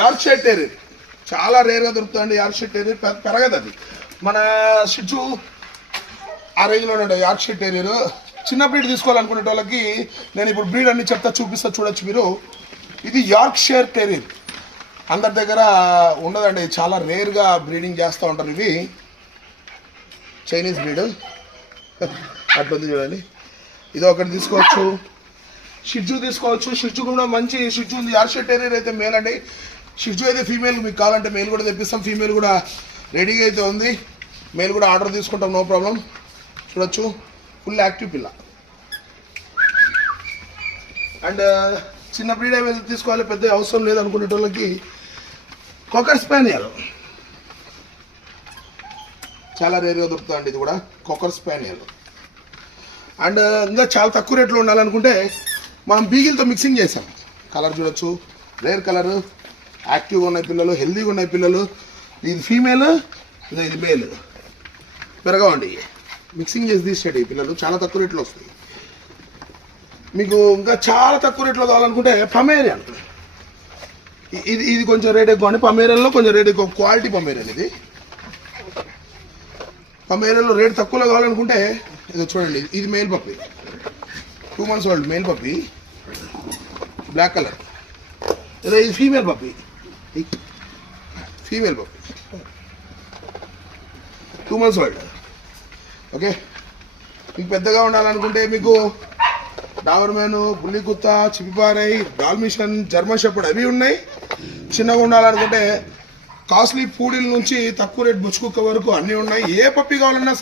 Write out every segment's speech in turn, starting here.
Yorkshire terrier చాలా రేర్గా దొరుకుతుందండి. యార్క్షైర్ టెర్రియర్ పెరగదు అది. మన షిట్జు ఆ రేంజ్లో ఉండే యార్క్షైర్ టెర్రియర్. చిన్న బ్రీడ్ తీసుకోవాలనుకునే వాళ్ళకి నేను ఇప్పుడు బ్రీడ్ అన్ని చెప్తా, చూపిస్తా, చూడొచ్చు మీరు. ఇది యార్క్షైర్ టెర్రియర్ అందరి దగ్గర ఉండదండి, చాలా రేర్గా బ్రీడింగ్ చేస్తూ ఉంటారు. ఇవి చైనీస్ బ్రీడ్ అట్లుంది చూడండి. ఇది ఒకటి తీసుకోవచ్చు. షిట్జు తీసుకోవచ్చు. షిట్జు కూడా మంచి షిట్జు ఉంది. యార్క్షైర్ టెర్రియర్ అయితే మేల్ అండి. షిట్జు అయితే ఫీమేల్ మీకు కావాలంటే మేల్ కూడా తెప్పిస్తాం. ఫీమేల్ కూడా రెడీగా అయితే ఉంది. మేల్ కూడా ఆర్డర్ తీసుకుంటాం, నో ప్రాబ్లం. చూడొచ్చు, ఫుల్ యాక్టివ్ పిల్ల. అండ్ చిన్న బ్రీడ్ ఏమి తీసుకోవాలి, పెద్ద అవసరం లేదు అనుకునే వాళ్ళకి కాకర్ స్పానియల్ చాలా రేర్గా దొరుకుతుందండి. ఇది కూడా కాకర్ స్పానియల్. అండ్ ఇంకా చాలా తక్కువ రేట్లో ఉండాలనుకుంటే మనం బీగిల్తో మిక్సింగ్ చేసాం. కలర్ చూడొచ్చు, రేర్ కలర్, యాక్టివ్గా ఉన్నాయి పిల్లలు, హెల్దీగా ఉన్నాయి పిల్లలు. ఇది ఫీమేల్, ఇది మేల్. పెరగవండి, మిక్సింగ్ చేసి తీసేటి ఈ పిల్లలు చాలా తక్కువ రేట్లో వస్తాయి. మీకు ఇంకా చాలా తక్కువ రేట్లో కావాలనుకుంటే పమేరియన్. ఇది కొంచెం రేట్ ఎక్కువ అండి. పమేరియన్లో కొంచెం రేట్ ఎక్కువ, క్వాలిటీ పమేరియన్. ఇది పమేరియన్లో రేట్ తక్కువలో కావాలనుకుంటే ఇది చూడండి, ఇది male puppy, 2 months old male puppy, black colour. ఇది female puppy, female puppy, 2 months old. Okay, మీకు పెద్దగా ఉండాలనుకుంటే మీకు Doberman, Bully Kutta, Chippiparai, Dalmatian, German shepherd అవి ఉన్నాయి. చిన్నగా ఉండాలనుకుంటే కాస్ట్లీ పూడిల నుంచి తక్కువ రేట్ బుచ్చుకుక్క వరకు అన్నీ ఉన్నాయి. ఏ పప్పి కావాలన్నా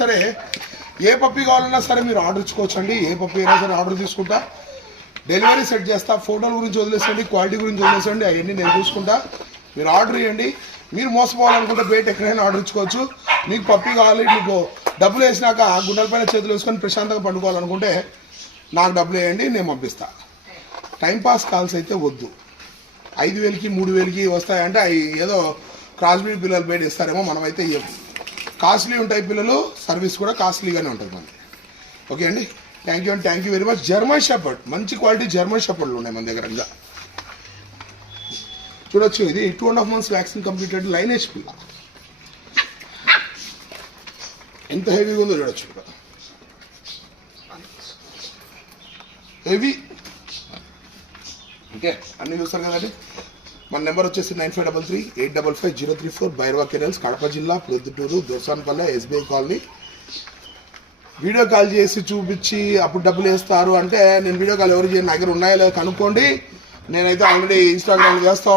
సరే మీరు ఆర్డర్ ఇచ్చుకోవచ్చండి. ఏ పప్పి అయినా సరే ఆర్డర్ తీసుకుంటా, డెలివరీ సెట్ చేస్తా. ఫోటోల గురించి వదిలేసండి, క్వాలిటీ గురించి వదిలేసండి, అవన్నీ నేను చూసుకుంటా. మీరు ఆర్డర్ ఇవ్వండి. మీరు మోసపోవాలనుకుంటే బయట ఎక్కడైనా ఆర్డర్ ఇచ్చుకోవచ్చు. మీకు పప్పి కావాలి, మీకు డబ్బులు వేసినాక గుండెలపైన చేతులు వేసుకొని ప్రశాంతంగా పండుకోవాలనుకుంటే నాకు డబ్బులు వేయండి, నేను పంపిస్తా. టైంపాస్ కాల్స్ అయితే వద్దు. 5,000కి 3,000కి వస్తాయంటే అవి ఏదో క్రాస్ బ్రీడ్ పిల్లలు బయట ఇస్తారేమో, మనమైతే ఇవ్వము. కాస్ట్లీ ఉంటాయి పిల్లలు, సర్వీస్ కూడా కాస్ట్లీగానే ఉంటుంది మనకి. ఓకే అండి, థ్యాంక్ యూ అండి, thank you very much. German shepherd, మంచి క్వాలిటీ జర్మన్ షెపర్డ్లు ఉన్నాయి మన దగ్గర. ఇంకా చూడొచ్చు, ఇది 2.5 months వ్యాక్సిన్ కంప్లీటెడ్ లైనేజ్ పిల్ల. ఎంత హెవీగా ఉందో చూడొచ్చు. హెవీ. ఓకే, అన్నీ చూస్తారు కదండి. మన నెంబర్ వచ్చేసి 9533-855-034, భైరవ కెరల్స్, కడప జిల్లా, Proddatur, Dorsanpalle, SBI colony. Video call చేసి చూపించి అప్పుడు డబ్బులు వేస్తారు అంటే నేను వీడియో కాల్ ఎవరు చేయను, నా దగ్గర ఉన్నాయో లేదో కనుక్కోండి. నేనైతే ఆల్రెడీ ఇన్స్టాగ్రామ్లో చేస్తా